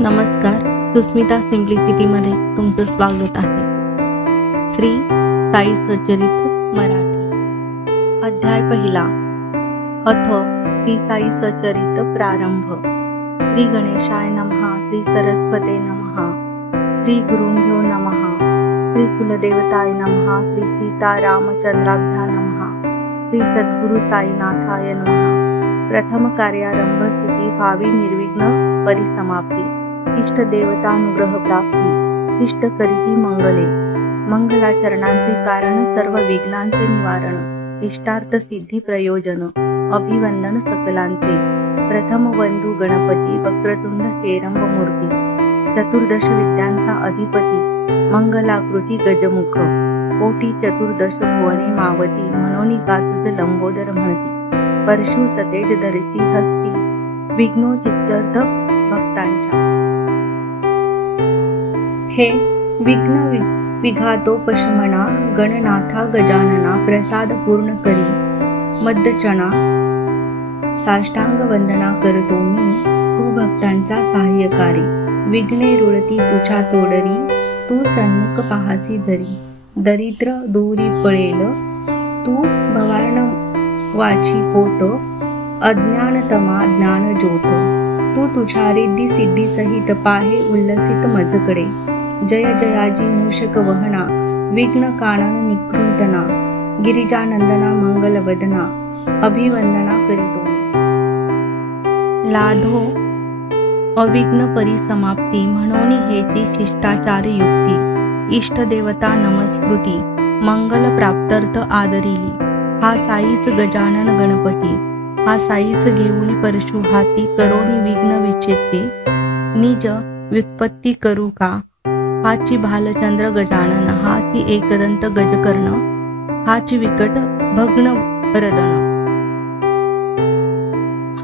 नमस्कार, सुस्मिता सिम्प्लिसिटीमध्ये तुमचं स्वागत आहे. श्री साई सचरित्र मराठी अध्याय पहिला. अथ श्री साई सचरित्र प्रारंभ. श्री गणेशाय नमः. श्री सरस्वते नमः. श्री गुरुभ्यो नमः. श्री कुलदेवताय नमः. श्री सीतारामचंद्राभ्या नमः. श्री सद्गुरु साईनाथाय नमः. प्रथम कार्यारंभ स्थिती भावी निर्विघ्न परिसमाप्ती. इष्ट देवतानुग्रह प्राप्ती. शिष्ट करीती मंगले. मंगलाचरणांचे कारण सर्व विघ्नांचे निवारण. इष्टार्थ सिद्धी प्रयोजन. अभिवंदन सकलांचे. प्रथम वंदू गणपती. वक्रतुंड हेरंब मूर्ती. चतुर्दश विद्यांचा अधिपती. मंगलाकृती गजमुख. कोटी चतुर्दश भुवने मावती. म्हणून गातुज लंबोदर म्हणती. परशु सतेज धरसी हस्ती. विघ्नो चित्यर्थ भक्तांच्या. हे विघ्न विघातोपशमना. गणनाथा गजानना. प्रसाद पूर्ण करी मद्दचना. साष्टांग वंदना करतो मी. तू भक्तांचा सहाय्यकारी. विघ्ने रुळती तुझ्या तोडरी. तू सन्मुख पाहासी जरी. दरिद्र दूरी पळेल. तू भवार्ण वाची पोत. अज्ञानतमा ज्ञान ज्योत. तू तुझ्या रिद्धी सिद्धी सहित पाहे उल्लसित मजकडे. जय जयाजी मूषक वहना. विघ्न कानन निकृंतना. गिरिजानंदना मंगलवदना. अभिवंदना करीतो मी. लाधो अविघ्न परिसमाप्ती. म्हणून हेची शिष्टाचार युक्ती. इष्ट देवता नमस्कृती. मंगल प्राप्त्यर्थ आदरिली. हा साईच गजानन गणपती. हा साईच घेऊन परशु हाती. करोनी विघ्न विच्छेदती. निज व्युत्पत्ती करू का. हाची भालचंद्र गजानन. हाची एकदंत गजकर्ण. हाची विकट भग्न वरदन.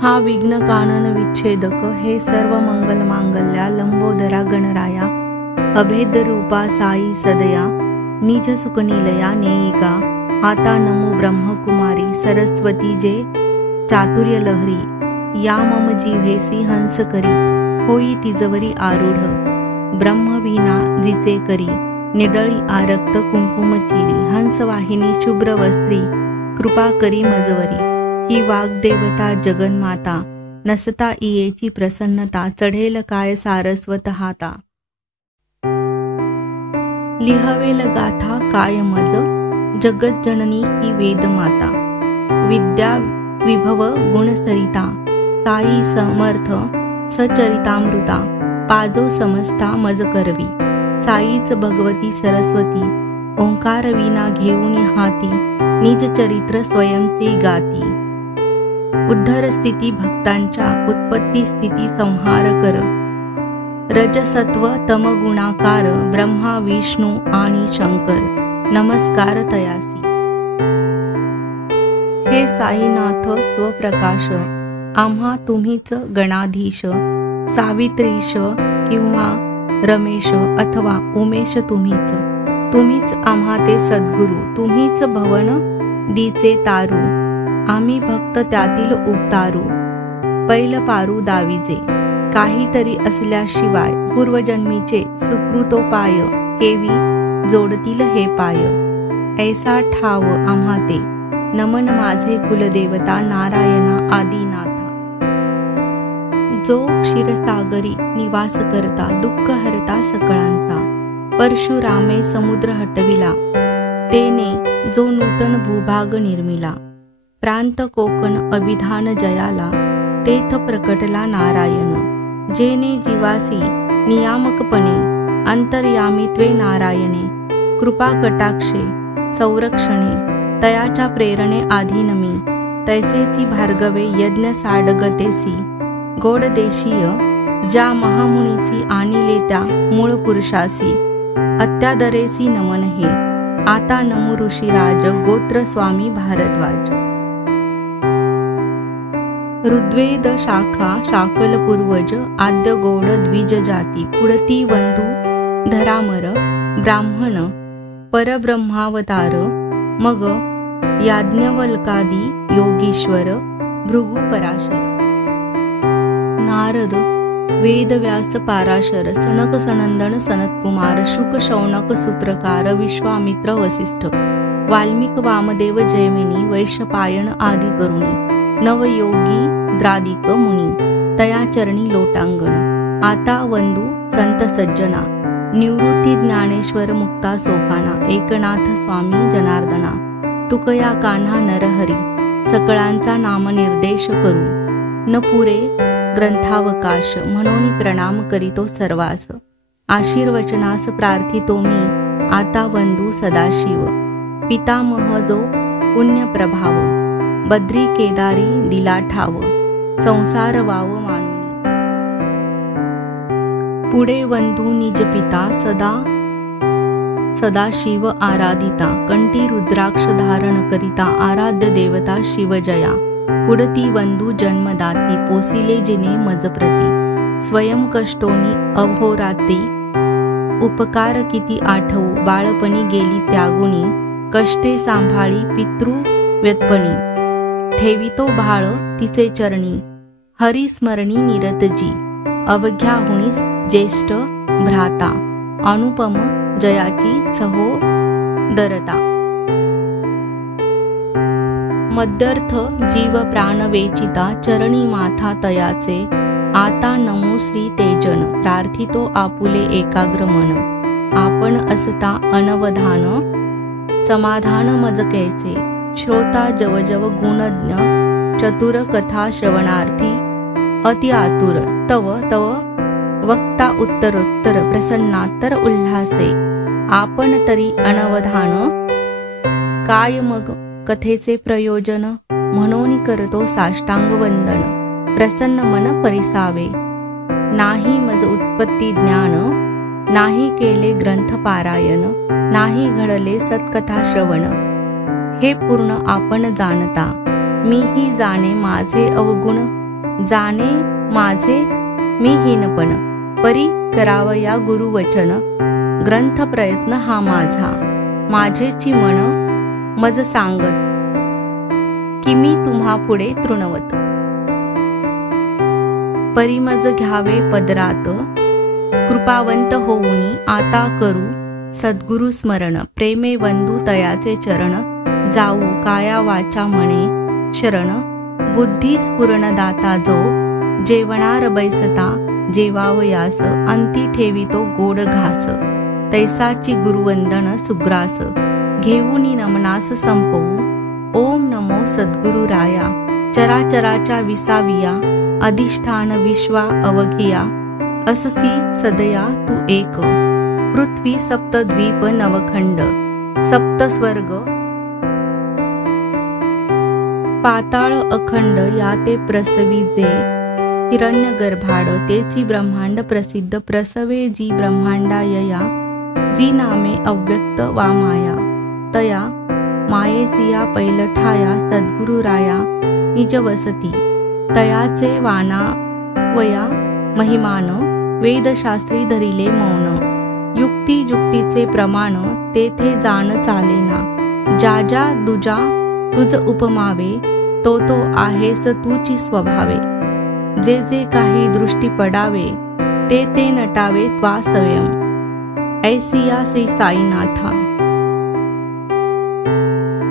हा विघ्न कानन विच्छेदक. हे सर्व मंगल मांगल्या. लंबोदरा गणराया. अभेद रूपा साई सदया. निज सुखनिलया नेईगा. आता नमो ब्रह्मकुमारी. सरस्वती जे चातुर्य लहरी. या मम जिव्हेसी हंस करी. होई तिजवरी आरूढ. ब्रह्मवीणा जिचे करी. निडळी आरक्त कुंकुम चिरी. हंसवाहिनी शुभ्र वस्त्री. कृपा करी मजवरी. ही वाग्देवता जगन्माता. नसता इयेची प्रसन्नता. चढेल काय सारस्वत हाता. लिहवेल गाथा काय मज. जगज्जननी ही वेदमाता. विद्या विभव गुणसरिता. साई समर्थ सचरितामृता. पाजो समस्ता मज करवी. साईच भगवती सरस्वती. ओंकार वीणा घेऊन हाती. निज चरित्र स्वयंचे गाती. उद्धर स्थिती भक्तांच्या. उत्पत्ती स्थिती संहार कर. रजसत्व तमगुणाकार. ब्रह्मा विष्णू आणि शंकर. नमस्कार तयासी. हे साईनाथ स्वप्रकाश. आम्हा तुम्हीच गणाधीश. सावित्रीश किंवा रमेश अथवा उमेश तुम्हीच. तुम्हीच आम्हा ते सद्गुरु. तुम्हीच भवन दीचे तारू. आम्ही भक्त त्यातील उतारू. पैल पारू दाविजे. काहीतरी असल्याशिवाय पूर्वजन्मीचे सुकृतोपाय केवी जोडतील हे पाय. ऐसा ठाव आम्हा ते. नमन माझे कुलदेवता. नारायणा आदिनाथा. जो क्षीरसागरी निवास करता. दुःख हरता सकळांचा. परशुरामे समुद्र हटविला. तेने जो नूतन भूभाग निर्मिला. प्रांत कोकण अभिधान जयाला. तेथ प्रकटला नारायण. जेने जीवासी नियामकपणे. अंतर्यामित्वे नारायणे. कृपा कटाक्षे संरक्षणे. तयाच्या प्रेरणे आधीनमी. तैसेची भार्गवे यज्ञ साडगतेसी. गोडदेशीय ज्या महामुनीसी आणिले त्या मूळ पुरुषासी. अत्यादरेसी नमन हे. आता नमो ऋषिराज. गोत्र स्वामी भारद्वाज. ऋग्वेद शाखा शाकल पूर्वज. आद्य गौड द्विज जाती. पुढती वंदू धरामर. ब्राह्मण परब्रह्मावतार. मग याज्ञवल्कादी योगीश्वर. भृगु पराशर. नारद वेदव्यास पाराशर सनक सनंदन सनतकुमार शुक शौनक सूत्रकार विश्वामित्र वसिष्ठ वाल्मिक वामदेव जैमिनी वैशपायन आदी करुणी नवयोगी द्रादिक मुनी तया चरणी लोटांगण आता वंदू संत सज्जना निवृत्ती ज्ञानेश्वर मुक्ता सोपाना एकनाथ स्वामी जनार्दना तुकया कान्हा नरहरी सकळांचा नामनिर्देश करू न पुरे ग्रंथावकाश म्हणून प्रणाम करीतो सर्वास आशीर्वचनास प्रार्थितो मी आता वंदू सदाशिव पितामह जो पुण्य प्रभाव बद्री केदारी दिला ठाव संसार वाव मानुनी पुढे वंदू निज पिता सदाशिव आराधिता कंठी रुद्राक्ष धारण करिता आराध्य देवता शिवजया पुढती वंदू जन्मदाती पोसिले जिने मजप्रती स्वयं कष्टोनी अहोरात्री उपकार किती आठवू बाळपणी गेली त्यागुणी कष्टे सांभाळी पितृ व्यत्पणी ठेवितो भाळ तिचे चरणी हरिस्मरणी निरतजी अवघ्या हुनीस ज्येष्ठ भ्राता अनुपम जयाची सहोदरता मध्यर्थ जीव प्राण वेचिता चरणी माथा तयाचे आता नमो श्री तेजन प्रार्थितो आपुले एकाग्र मन आपण असता अनवधान समाधान मजकेचे श्रोता जवजव गुणज्ञ चतुर कथा श्रवणार्थी अति आतुर तव वक्ता उत्तरोत्तर प्रसन्नात्तर उल्हासे आपण तरी अनवधान काय मग कथेचे प्रयोजन म्हणून करतो साष्टांग वंदन प्रसन्न मन परिसावे नाही मज उत्पत्ती ज्ञान नाही केले ग्रंथ पारायण नाही घडले सत्कथा श्रवण हे पूर्ण आपण जाणता मीही जाणे माझे अवगुण जाणे माझे मी हीनपण परी करावया गुरुवचन ग्रंथ प्रयत्न हा माझेची मन मज सांगत की मी तुम्हा पुढे तृणवत परिमज घ्यावे पदरात कृपावंत होऊनी आता करू सद्गुरु स्मरण प्रेमे वंदू तयाचे चरण जाऊ काया वाचा मने शरण बुद्धी स्फुरणदाता जो जेवणार बैसता जेवावयास अंती ठेवितो गोड घास तैसाची गुरुवंदन सुग्रास घेऊनी नमनास संपवू ओम नमो सद्गुरु राया चराचराच्या विसाविया अधिष्ठान विश्वा अवघिया अससी सदया तू एक पृथ्वी सप्तद्वीप नवखंड सप्त स्वर्ग पाताळ अखंड या ते प्रसविजे हिरण्य गर्भाड तेची ब्रह्मांड प्रसिद्ध प्रसवे जी ब्रह्मांडायया जी नामे अव्यक्त वा माया तया मायेसिया पैलठाया सद्गुरु राया निज वसती तयाचे वाना वया महिमान वेदशास्त्री धरिले मौन युक्ती जुक्तीचे प्रमाण तेथे जाण चालेना ज्या दुजा तुझ उपमावे तो आहेस तूची स्वभावे जे जे काही दृष्टी पडावे ते नटावे त्वा स्वयं ऐसिया श्री साईनाथा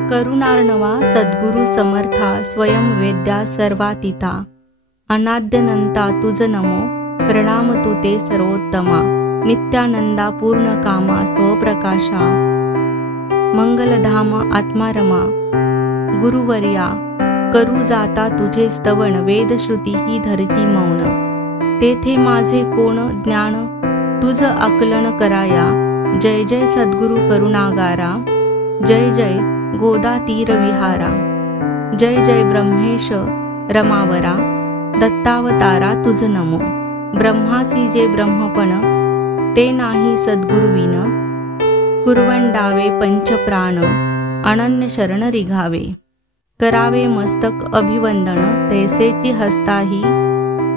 करुणार्णवा सद्गुरु समर्था स्वयं वेद्या सर्वातीता अनाद्यनंता तुझ नमो प्रणाम तू ते सर्वोत्तमा नित्यानंदा पूर्ण कामा स्वप्रकाशा मंगलधाम आत्मारमा गुरुवर्या करू जाता तुझे स्तवन वेदश्रुती ही धरती मौन तेथे माझे कोण ज्ञान तुझ आकलन कराया जय जय सद्गुरु करुणागारा जय जय गोदा तीर विहारा जय जय ब्रह्मेश रमावरा दत्तावतारा तुझ नमो ब्रह्मासी जे ब्रह्मपण ते नाही सद्गुरुविन कुरवंडावे पंचप्राण अनन्य शरण रिघावे करावे मस्तक अभिवंदन तैसेची हस्ताही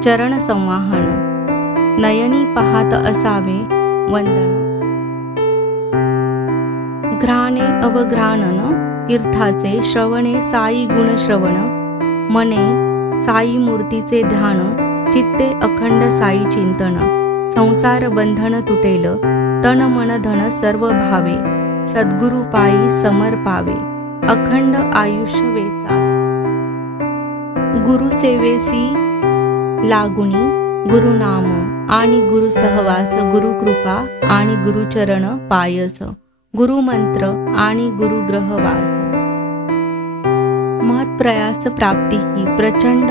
चरण संवाहन नयनी पाहत असावे वंदन घ्राणे अवघ्राणन तीर्थाचे श्रवणे साई गुण श्रवण मने साई मूर्तीचे ध्यान चित्ते अखंड साई चिंतन, संसार बंधन तुटेल, तन मन धन सर्व भावे, सद्गुरु पायी समर्पावे, अखंड आयुष्य वेचावे. गुरु सेवेसी लागुनी गुरुनाम आणि गुरु सहवास, गुरु कृपा आणि गुरुचरण पायस, गुरुमंत्र आणि गुरुग्रहवास. महत्प्रयास प्राप्ती ही प्रचंड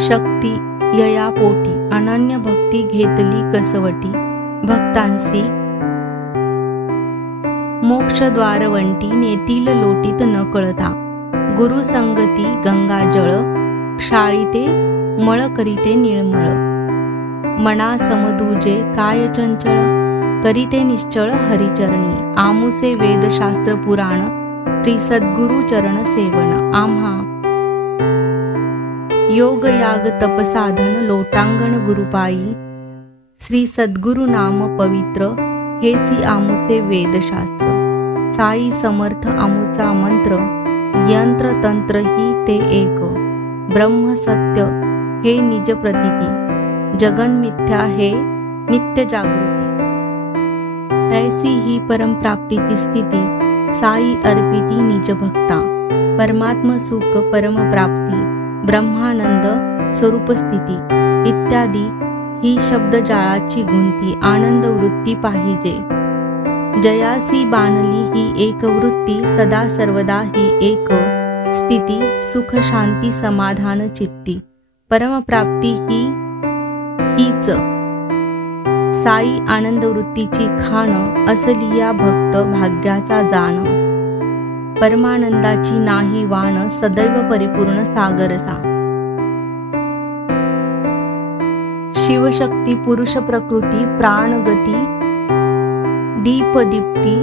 शक्ती यया पोटी, अनन्य भक्ती घेतली कसवटी, भक्तांसी मोक्षद्वारवंटी, नेतील लोटीत न कळता, गुरु संगती गंगाजळ, क्षाळीते मळ करीते निळमळ, मना समदूजे काय चंचळ, करीते निश्चळ हरिचरणी, आमुचे वेदशास्त्र पुराण, श्री सद्गुरु चरण सेवन. आम्हा योग याग तपसाधन, लोटांगण गुरुपायी, श्री सद्गुरु नाम पवित्र, हेची आमुचे वेदशास्त्र. साई समर्थ आमुचा मंत्र, यंत्र तंत्र ही ते एक, ब्रह्म सत्य हे निज प्रतीती, जगन मिथ्या हे नित्य जागृती. ऐसी ही परम प्राप्तीची स्थिती, साई अर्पिती निज भक्ता, परमात्म सुख परम प्राप्ती, ब्रह्मानंद स्वरूप स्थिती इत्यादी ही शब्दजाळाची गुंती, आनंद वृत्ती पाहिजे. जयासी बाणली ही एक वृत्ती, सदा सर्वदा ही एक स्थिती, सुख शांती समाधान चित्ती, परमप्राप्ती हीच साई आनंद वृत्तीची खाण, असली या भक्त भाग्याचा जाण, परमानंदाची नाही वाण, सदैव परिपूर्ण सागरसा. शिवशक्ती पुरुष प्रकृती, प्राणगती दीपदीप्ती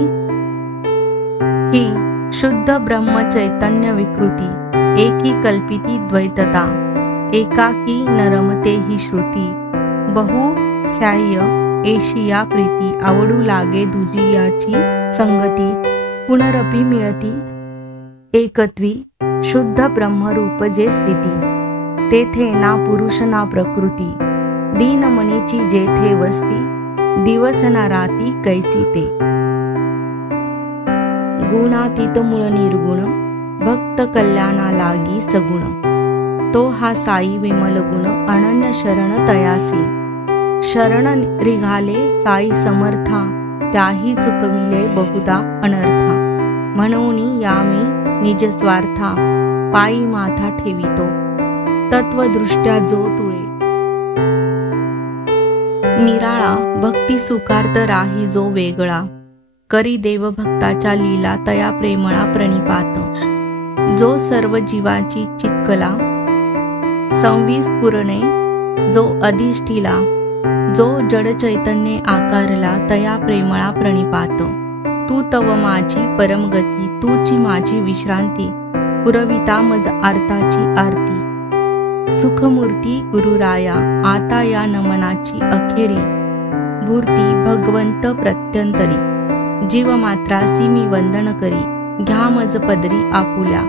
ही शुद्ध ब्रह्म चैतन्य विकृती, एकी कल्पिती द्वैतता, एकाकी नरमते ही श्रुती, बहु स्याह्य एशिया प्रीती, आवडू लागे दुजियाची संगती, पुनरपी मिळती एकत्वी, शुद्ध ब्रह्मरूप जे स्थिती, तेथे ना पुरुष ना प्रकृती, दीनमनीची जेथे वस्ती, दिवस ना राती कैसी ते. गुणातीत मूळ निर्गुण, भक्त कल्याणा लागी सगुण, तो हा साई विमल गुण, अनन्य शरण तयासी, शरण रिघाले साई समर्था, त्याही चुकविले बहुधा अनर्था, म्हणून यामी निज स्वार्था, पायी माथा ठेवितो, तत्वदृष्ट्या जो तुळे, निराळा भक्ती सुखार्थ राही जो वेगळा, करी देव भक्ताच्या लीला, तया प्रेमळा प्रणिपात, जो सर्व जीवाची चित्कला, संविस पुरणे जो अधिष्ठिला, जो जड चैतन्य आकारला, तया प्रेमळा प्रणिपात, तू तव माझी परमगती, तूची माझी विश्रांती, पुरविता मज आर्ताची आरती, सुखमूर्ती गुरुराया, आता या नमनाची अखेरी, मूर्ती भगवंत प्रत्यंतरी, जीव मात्रासी मी वंदन करी, घ्या मज पदरी आपुल्या,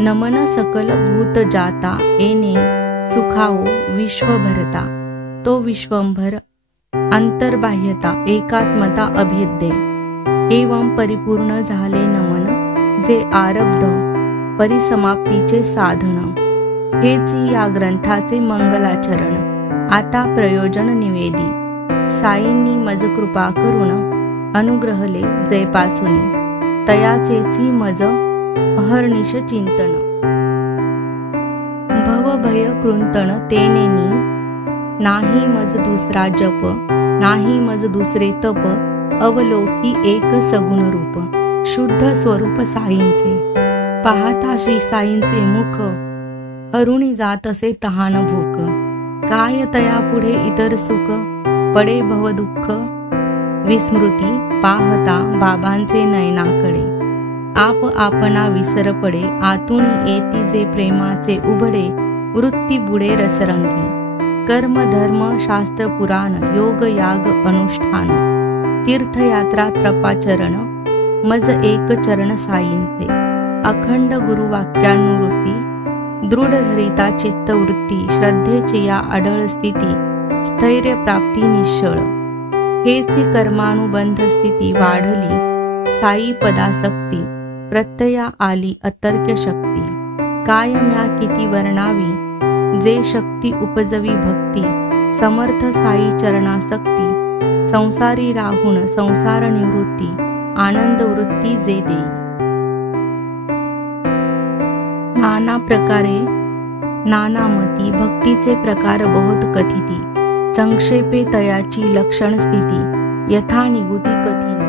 नमन सकल भूत जाता, येणे सुखावो विश्वभरता, तो विश्वंभर अंतर्बाह्यता, एकात्मता अभेद्य, एवं परिपूर्ण झाले नमन, जे आरब्ध परिसमाप्तीचे साधन, हेच या ग्रंथाचे मंगलाचरण. आता प्रयोजन निवेदी, साईंनी मज कृपा करून अनुग्रहले जयपासुनी, तयाचेची मज अहर्निश चिंतन, भवभय कृंतन तेनेनी, नाही मज दुसरा जप, नाही मज दुसरे तप, अवलोकी एक सगुण रूप, शुद्ध स्वरूप साईंचे, पाहता श्री साईंचे मुख, हरुणी जात असे तहान भूक, काय तया पुढे इतर सुख, पडे भव दुःख विस्मृती, पाहता बाबांचे नयनाकडे, आप आपणा विसर पडे, आतून येती जे प्रेमाचे उबडे, वृत्ती बुडे रसरंगी, कर्म धर्म शास्त्र पुराण, योग याग अनुष्ठान, तीर्थयात्रा त्रपाचरण, मज एक चरण साईंचे, अखंड गुरुवाक्यानुवृत्ती, दृढ धरिता चित्तवृत्ती श्रद्धेची या अढळ स्थिती स्थैर्य प्राप्ती निश्चळ हेची कर्मानुबंध स्थिती वाढली साई पदासक्ती प्रत्यया आली अतर्क्य शक्ती काय म्या किती वर्णावी जे शक्ती उपजवी भक्ती समर्थ साई चरणासक्ती संसारी राहून संसार निवृत्ती आनंद वृत्ती जे देई नाना प्रकारे नानामती भक्तीचे प्रकार बहुत कथिती संक्षेपे तयाची लक्षण स्थिती यथा निगुती कथीन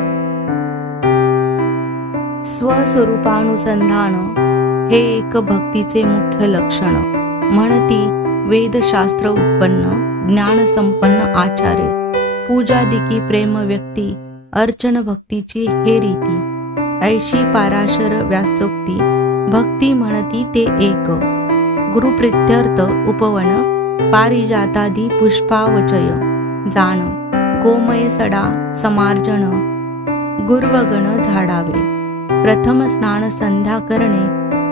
स्वस्वरूपानुसंधान हे एक भक्तीचे मुख्य लक्षण म्हणती वेदशास्त्र उत्पन्न ज्ञान संपन्न आचार्य पूजादिकी प्रेम व्यक्ती अर्चन भक्तीची हे रीती ऐशी पाराशर व्यासोक्ती भक्ती म्हणती ते एक गुरुप्रित्यर्थ उपवन पारिजातादी पुष्पावचय जाण गोमय सडा समार्जन गुरुवगण झाडावे प्रथम स्नान संध्या करणे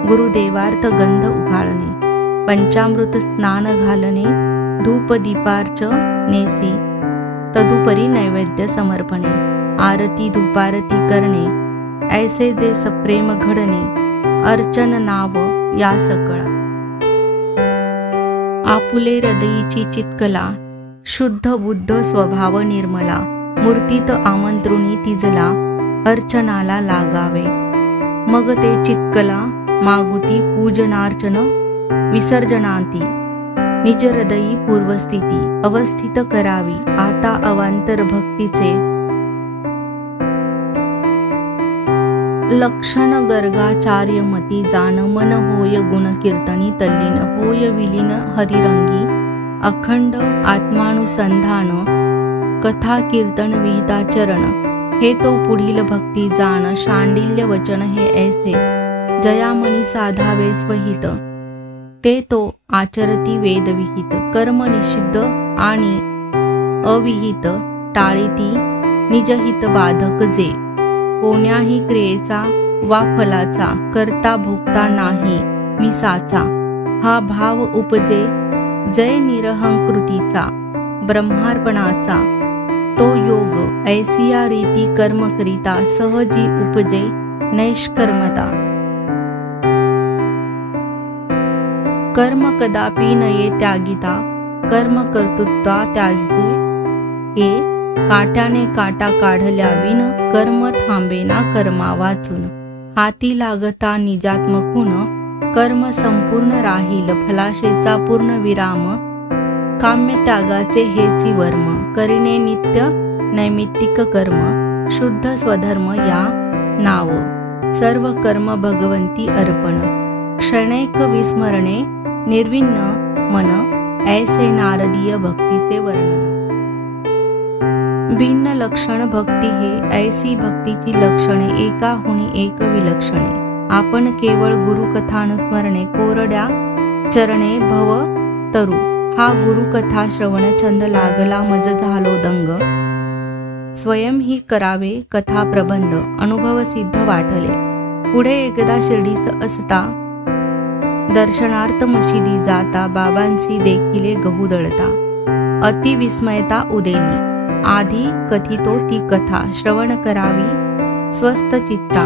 गुरुदेवार्थ गंध उघाळणे पंचामृत स्नान घालणे धूप दीपार्च नेसी तदुपरी नैवेद्य समर्पणे आरती धूपारती करणे ऐसे जे सप्रेम घडणे अर्चन नाव या सकळा आपुले हृदयीची चित्कला शुद्ध बुद्ध स्वभाव निर्मला मूर्तीत आमंत्रुणी तिजला अर्चनाला लागावे मग ते चित्कला मागुती पूजनार्चन विसर्जनांती निज हृदयी पूर्वस्थिती अवस्थित करावी आता अवांतर भक्तीचे लक्षण गर्गाचार्यमती जाण मन होय गुण कीर्तनी तल्लीन होय विलीन हरिरंगी अखंड आत्मानुसंधान कथा कीर्तन विहिताचरण हे तो पुढील भक्ती जाण शांडिल्य वचन हे ऐसे जयामणी साधावे स्वहित ते तो आचरती वेदविहित कर्म निषिद्ध आणि अविहित टाळीती निजहित बाधक जे कोण्याही क्रियेचा वा फलाचा करता भोगता नाही मी साचा हा भाव उपजे जय निरहंकृतीचा ब्रह्मार्पणाचा तो योग ऐसिया रीती कर्म करिता सहजी उपजे नैष्कर्मता कर्म कदापि नये त्यागिता कर्म कर्तृत्वा त्यागी हे काट्याने काटा काढल्या विन कर्म थांबेना कर्मा वाचून हाती लागता निजात्मकून कर्म संपूर्ण राहील फलाशेचा पूर्ण विराम काम्य त्यागाचे हेची वर्म करिणे नित्य नैमित्तिक कर्म शुद्ध स्वधर्म या नाव सर्व कर्म भगवंती अर्पण क्षणैक विस्मरणे निर्विण्ण मन ऐसे नारदीय भक्तीचे वर्णन भिन्न लक्षण भक्ती हे ऐसी भक्तीची लक्षणे एकाहुनी एक विलक्षणे आपण केवळ गुरुकथानुस्मरणे कोरड्या चरणे भव तरु हा गुरुकथा श्रवण छंद लागला मज झालो दंग स्वयं ही करावे कथा प्रबंध अनुभव सिद्ध वाटले पुढे एकदा शिर्डीस असता दर्शनार्थ मशिदी जाता बाबांसी देखिले गहू दळता अति विस्मयता उदेली आधी कथितो ती कथा श्रवण करावी स्वस्थ चित्ता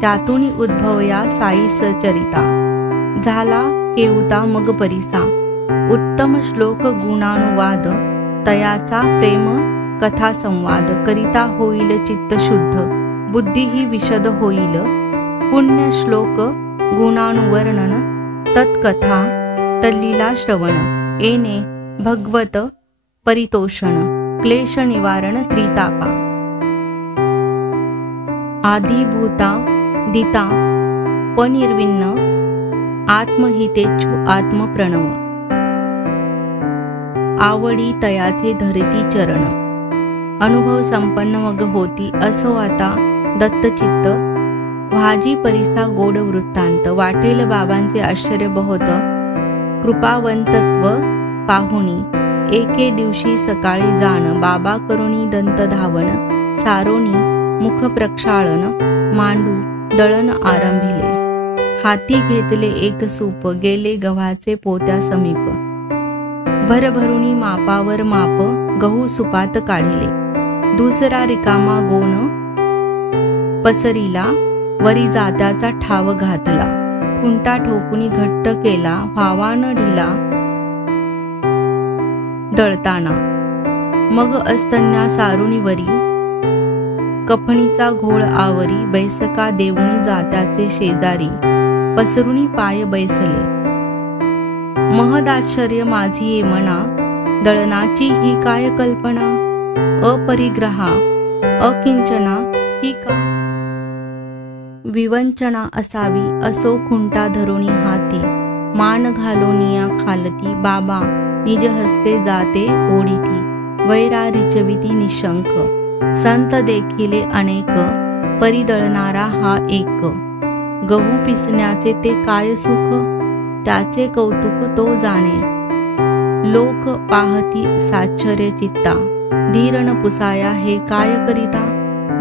त्यातून उद्भवया साई सचरिता झाला केवता मग परिसा उत्तम श्लोक गुणानुवाद तयाचा प्रेम कथा संवाद करिता होईल चित्त शुद्ध बुद्धी ही विशद होईल पुण्य श्लोक गुणानुवर्णन तत्कथा तल्लीला श्रवण येणे भगवत परितोषण क्लेश निवारण त्रितापा आदिभूता दिता पनिर्विन्न आत्महितेच्छु आत्मप्रणव आवडी तयाचे धरती चरण अनुभव संपन्न मग होती असो आता दत्तचित्त भाजी परिसा गोड वृत्तांत वाटेल बाबांचे आश्चर्य बहुत कृपावंतत्व पाहुणी एके दिवशी सकाळी जाण बाबा करुणी दंत धावण सारोनी मुख प्रक्षाळन मांडू दळण आरंभिले हाती घेतले एक सूप, गेले गव्हाचे पोत्या समीप. भरभरुणी मापावर माप, गहू सुपात काढिले. दुसरा रिकामा गोण पसरीला, वरी जात्याचा ठाव घातला. खुंटा ठोकुनी घट्ट केला, व्हावा न ढिला दळताना. मग अस्तन्या सारुणी वरी, कफणीचा घोळ आवरी. बैसका देऊनी जात्याचे शेजारी, पसरुणी पाय बैसले. महदाश्चर्य माझी ये मना, दळणाची ही काय कल्पना. अपरिग्रहा अकिंचना ही का विवंचना असावी. असो खुंटा धरुणी हाती, मान घालोनिया खालती. बाबा निज हस्ते जाते ओढीती, वैरा रिचविती निशंक. संत देखिले अनेक, परिदळणारा हा एक. गहू पिसण्याचे ते काय सुख, त्याचे कौतुक तो जाणे. लोक पाहती साश्चर्य चित्ता, धीर न पुसाया हे काय करिता.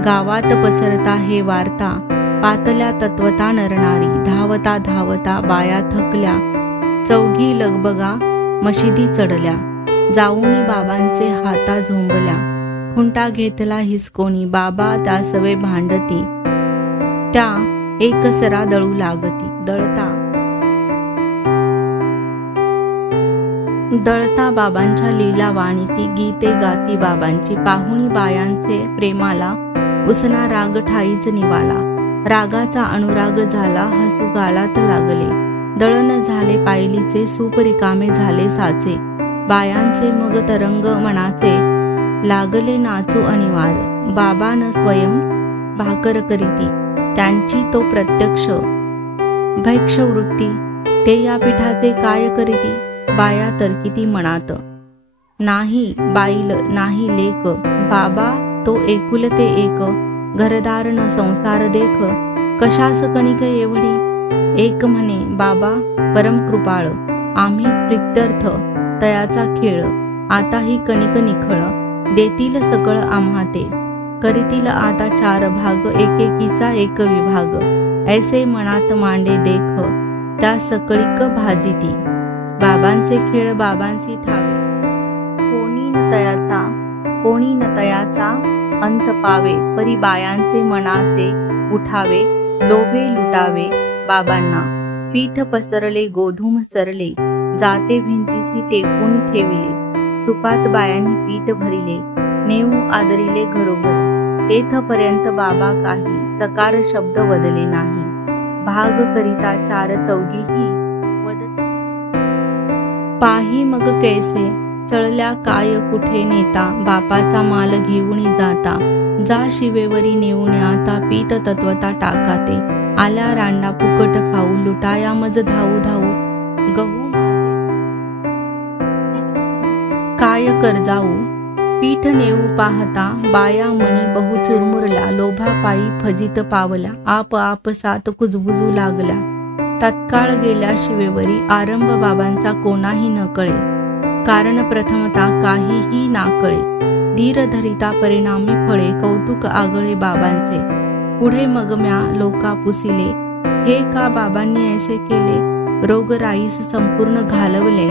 गावात पसरता हे वार्ता, पातल्या तत्वता नरणारी. धावता धावता बाया थकल्या, चौघी लगबगा मशिदी चढल्या. जाऊनी बाबांचे हाता झोंबल्या, खुंटा घेतला हिसकोनी. बाबा त्या सवे भांडती, त्या एकसरा दळू लागती. दळता बाबांच्या लीला वाणीती, गीते गाती बाबांची. पाहुणी बायांचे प्रेमाला, उसना राग ठाईच निवाला. रागाचा अनुराग झाला, हसू गालात लागले. दळण झाले पायलीचे, सूप रिकामे झाले साचे. बायांचे मग तरंग मनाचे, लागले नाचू अनिवार. बाबा न स्वयं भाकर करीती, त्यांची तो प्रत्यक्ष भैक्ष वृत्ती. ते या पिठाचे काय करीती, बाया तर्किती मनात. नाही बाईल नाही लेक, बाबा तो एकुलते एक. घरदार न संसार देख, कशास कणिक एवढी. एक म्हणे बाबा परम कृपाळ, आम्ही प्रित्यर्थ तयाचा खेळ. आता ही कणिक निखळ, देतील सकळ आम्हा ते. करीतील आता 4 भाग, एकेकीचा एक विभाग. ऐसे मनात मांडे देख, त्या सकळीक भाजीती. बाबांचे खेळ बाबांसी ठावे, कोणी न तयाचा अंत पावे. परी बायांचे मनाचे उठावे, लोभे लुटावे बाबांना. पीठ पसरले गोधूम सरले, जाते भिंतीसी टेकून ठेविले. सुपात बायांनी पीठ भरिले, नेऊ आदरिले घरोघर. तेथपर्यंत बाबा काही चकार शब्द वदले नाही. भाग करिता 4 चौघीही वदत. पाही मग कैसे चळल्या काय कुठे नेता. बापाचा माल घेऊन जाता, जा शिवेवरी नेऊन आता. पीत तत्वता टाकाते, आल्या रांडा फुकट खाऊ. लुटाया मज धावू धावू, गहू माझे काय कर्जाऊ. पीठ नेऊ पाहता, बाया मणी बहु चुरमुरला. लोभा पायी फजित पावल्या, आप सात कुजबुजू लागल्या. तत्काळ गेल्या शिवेवरी, आरंभ बाबांचा कोणाही न कळे. कारण प्रथमता काहीही नाकळे. धीर धरिता परिणामी फळे, कौतुक आगळे बाबांचे. पुढे मग म्या लोका पुसिले, हे का बाबांनी ऐसे केले. रोगराईस संपूर्ण घालवले,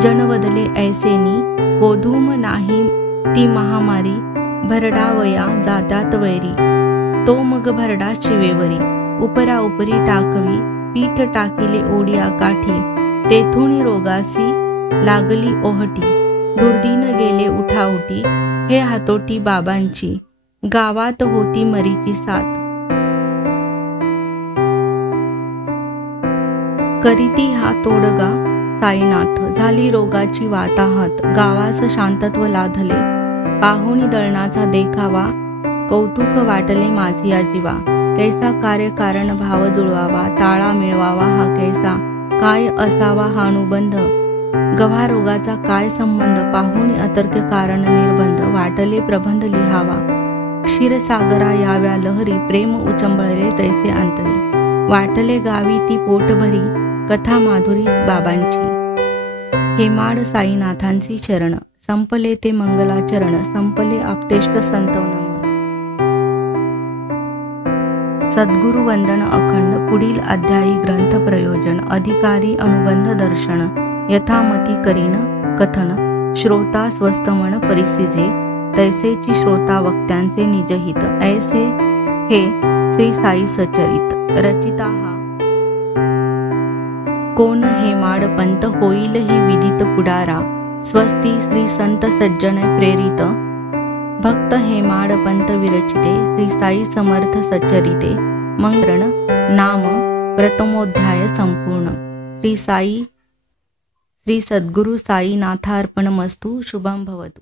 जनवदले ऐसेनी. गोधूम नाही ती महामारी, भरडावया जात्यात वैरी. तो मग भरडा शिवेवरी, उपरा उपरी टाकवी. पीठ टाकिले ओढिया काठी, तेथुनी रोगासी लागली ओहटी. दुर्दीन गेले उठाउटी, हे हातोटी बाबांची. गावात होती मरीची साथ, करीती हा तोडगा साईनाथ. झाली रोगाची वाताहत, गावास शांतत्व लाधले. पाहुणी दळणाचा देखावा, कौतुक वाटले माझिया जीवा. कैसा कार्य कारण भाव जुळवावा, ताळा मिळवावा हा कैसा. काय असावा हा अनुबंध, गव्हा रोगाचा काय संबंध. पाहुणी अतर्क कारण निर्बंध, वाटले प्रबंध लिहावा. क्षीरसागरा याव्या लहरी, प्रेम उचंबळले तैसे अंतरी. वाटले गावी ती पोटभरी, कथा माधुरी बाबांची. हेमाड साईनाथांची शरण, संपले ते मंगलाचरण. संपले आपतेष्ट संतवन मन. सद्गुरु वंदन अखंड पुढील अध्यायी ग्रंथ प्रयोजन अधिकारी अनुबंध दर्शन यथामती करीन कथन श्रोता स्वस्त मन परिस्थिजे तैसेची श्रोता वक्त्यांचे निजहित ऐसे हे श्री साई सचरित रचिता हा कोण हे माडपंत होईल ही विदित पुढारा स्वस्ती श्री संत सज्जन प्रेरित भक्त हे माडपंत विरचिते श्री साई समर्थ सच्चरिते मंगरण नाम प्रथमोध्याय संपूर्ण श्री सद्गुरु साई नाथार्पणमस्तु शुभम भवतु।